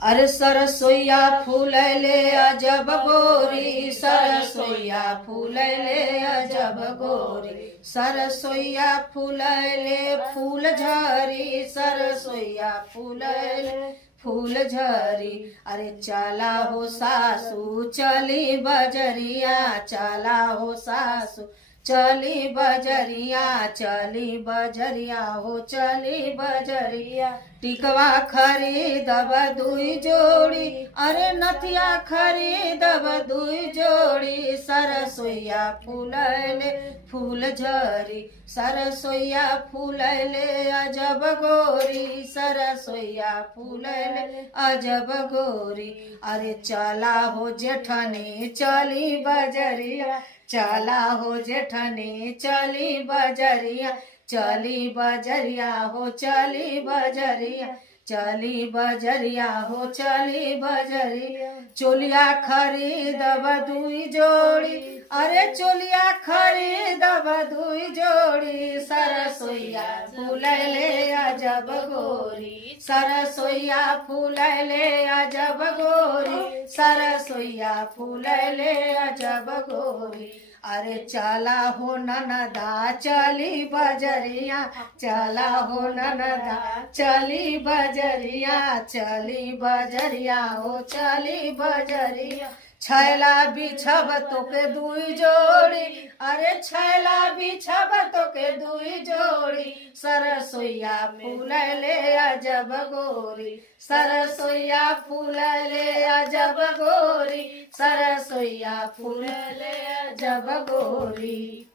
अरे सरसोईया फूलैले अजब गोरी, सरसोईया फूलैले अजब गोरी, सरसोईया फूलैले फूल झरी, सरसोईया फूलैले फूल झरी। अरे चला हो सासू चली बजरिया, चला हो सासू चली बजरिया, चली बजरिया हो चली बजरिया। टिकवा खरीदब दुई जोड़ी, अरे नथिया खरीदब दुई जोड़ी, सरसोईया फूलैले फूल झरी, सरसोईया फूलैले अजब गोरी, सरसोईया फूलैले अजब गोरी। अरे चला हो जेठनी चली बजरिया, चला हो जेठनी चली बजरिया, चली बजरिया हो चली बजरिया, चली बजरिया हो चली बजरिया। चोलिया खरीदब दुई जोड़ी, अरे चोलिया खरीदब दुई जोड़ी, सरसोईया फूलैले अजब गोरी, सरसोईया फूलैले अजब गोरी, सरसोईया फूलैले अजब गोरी। अरे चला हो ननदा चली बजरिया, चला हो ननदा चली बजरिया, चली बजरिया हो चली बजरिया। छैला बिछब तोके दुई जोड़ी, अरे छैला बिछब तोके दुई जोड़ी, सरसोईया फूलैले अजब गोरी, सरसोईया फूलैले अजब गोरी, सरसोईया फूलैले अजब गोरी।